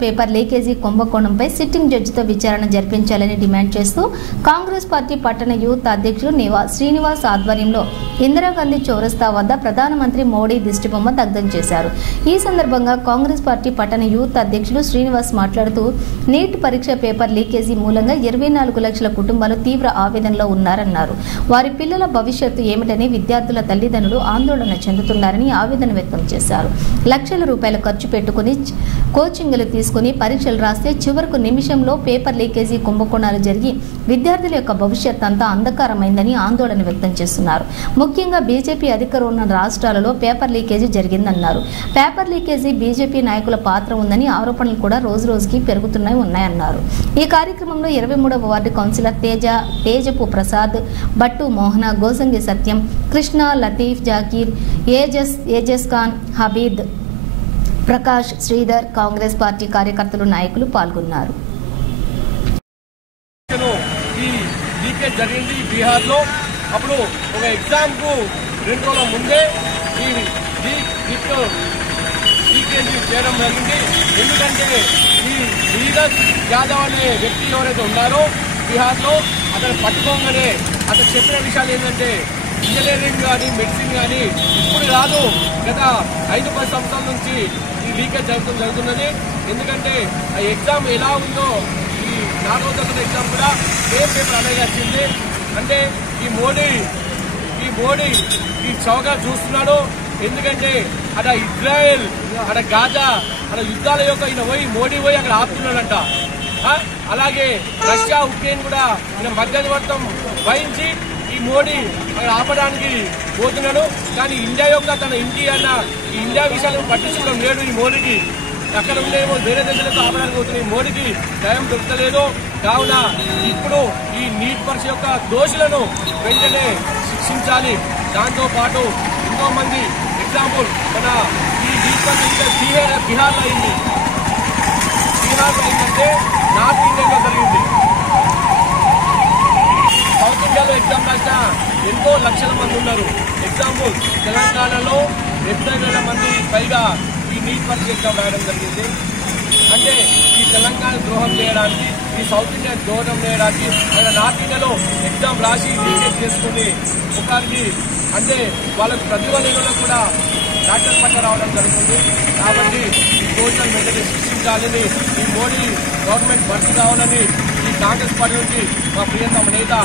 Paper leakage కుంభకోణంపై sitting జడ్జితో విచారణ జరిపించాలని demand చేస్తూ కాంగ్రెస్ పార్టీ పట్టణ యూత్ అధ్యక్షుడు శ్రీనివాస్ ఆధ్వర్యంలో ఇందిరాగాంధీ చౌరస్తా వద్ద ప్రధానమంత్రి మోడీ దిష్టిబొమ్మ దగ్ధం చేశారు. ఈ సందర్భంగా కాంగ్రెస్ పార్టీ పట్టణ యూత్ అధ్యక్షుడు శ్రీనివాస్ మాట్లాడుతూ నీట్ పరీక్ష పేపర్ లీకేజీ మూలంగా 24 లక్షల కుటుంబాలు తీవ్ర ఆవేదనలో ఉన్నారన్నారు. వారి పిల్లల భవిష్యత్తు ఏమిటని విద్యార్థుల తల్లిదండ్రులు ఆందోళన చెందుతున్నారని ఆవేదన వ్యక్తం చేశారు. లక్షల రూపాయలు ఖర్చు పెట్టుకుని కోచింగ్లు తీసుకుని పరీక్షలు రాస్తే చివరకు నిమిషంలో పేపర్ లీకేజీ కుంభకోణాలు జరిగి విద్యార్థుల యొక్క భవిష్యత్ అంతా అంధకారమైందని ఆందోళన వ్యక్తం చేస్తున్నారు. ముఖ్యంగా బీజేపీ అధికారం ఉన్న రాష్ట్రాలలో పేపర్ లీకేజీ జరిగిందన్నారు. పేపర్ లీకేజీ బీజేపీ నాయకుల పాత్ర ఉందని ఆరోపణలు కూడా రోజు రోజుకి ఉన్నాయన్నారు. ఈ కార్యక్రమంలో 23వ వార్డు కౌన్సిలర్ తేజపు ప్రసాద్, బట్టు మోహన, గోసంగి సత్యం, కృష్ణ, లతీఫ్, జాకీర్, ఏజస్ ఖాన్, హబీద్, ప్రకాష్, శ్రీధర్, కాంగ్రెస్ పార్టీ కార్యకర్తలు, నాయకులు పాల్గొన్నారు. జరిగింది బీహార్ లో. అప్పుడు ఒక ఎగ్జామ్ కు 2 రోజుల ముందే ఈ లీకేజీ చేయడం జరిగింది. ఎందుకంటే ఈ నీరజ్ యాదవ్ అనే వ్యక్తి ఎవరైతే ఉన్నారో బీహార్ లో అతను పట్టుకోగానే అతను చెప్పిన విషయాలు ఏంటంటే ఇంజనీరింగ్ కానీ మెడిసిన్ కానీ ఇప్పుడు కాదు, గత 5-10 సంవత్సరాల నుంచి ఈ లీకేజ్ జరుగుతున్నది. ఎందుకంటే ఆ ఎగ్జామ్ ఎలా ఉందో ఈ 4వ తరగతి ఎగ్జామ్ కూడా సేమ్ పేపర్ అలాగే వచ్చింది. అంటే ఈ మోడీ ఈ చౌగా చూస్తున్నాడు. ఎందుకంటే అక్కడ ఇజ్రాయెల్, అక్కడ గాజా, అక్కడ యుద్ధాల యొక్క ఈయన మోడీ పోయి అక్కడ ఆపుతున్నాడంట. అలాగే రష్యా, ఉక్రెయిన్ కూడా ఈయన మధ్యవర్తం వహించి ఈ మోడీ అక్కడ ఆపడానికి పోతున్నాడు. కానీ ఇండియా యొక్క తన ఈ ఇండియా విషయాలను పట్టించుకోవడం లేదు. ఈ మోడీకి అక్కడ ఉండేమో వేరే దేశాలకు ఆపడానికి పోతున్నాయి. మోడీకి టైం దొరకలేదు. కావున ఇప్పుడు ఈ నీట్ పరీక్ష యొక్క దోషులను వెంటనే శిక్షించాలి. దాంతో పాటు ఎంతో మంది ఎగ్జాంపుల్ మన ఈ నీట్ పరీక్ష బీహార్లో అయిందంటే నార్త్ ఇండియాలో జరిగింది. సౌత్ ఇండియాలో ఎగ్జామ్ రాసిన ఎంతో లక్షల మంది ఉన్నారు. ఎగ్జాంపుల్ తెలంగాణలో 70,000 మంది పైగా ఈ నీట్ పరీక్ష ఎగ్జామ్ రాయడం జరిగింది. అంటే ఈ తెలంగాణ ద్రోహం చేయడానికి, ఈ సౌత్ ఇండియా ద్రోహం చేయడానికి ఆయన నార్త్ ఇండియాలో ఎగ్జామ్ రాసి లీకేజ్ చేసుకుని ఒకరికి అంటే వాళ్ళకు ప్రతిభలను కూడా డాక్టర్ పట్ల రావడం జరుగుతుంది. కాబట్టి ఈ దోషులను వెంటనే శిక్షించాలని, ఈ మోడీ గవర్నమెంట్ భర్తీ కావాలని ఈ కాంగ్రెస్ పార్టీ నుంచి మా ప్రియతమ నేత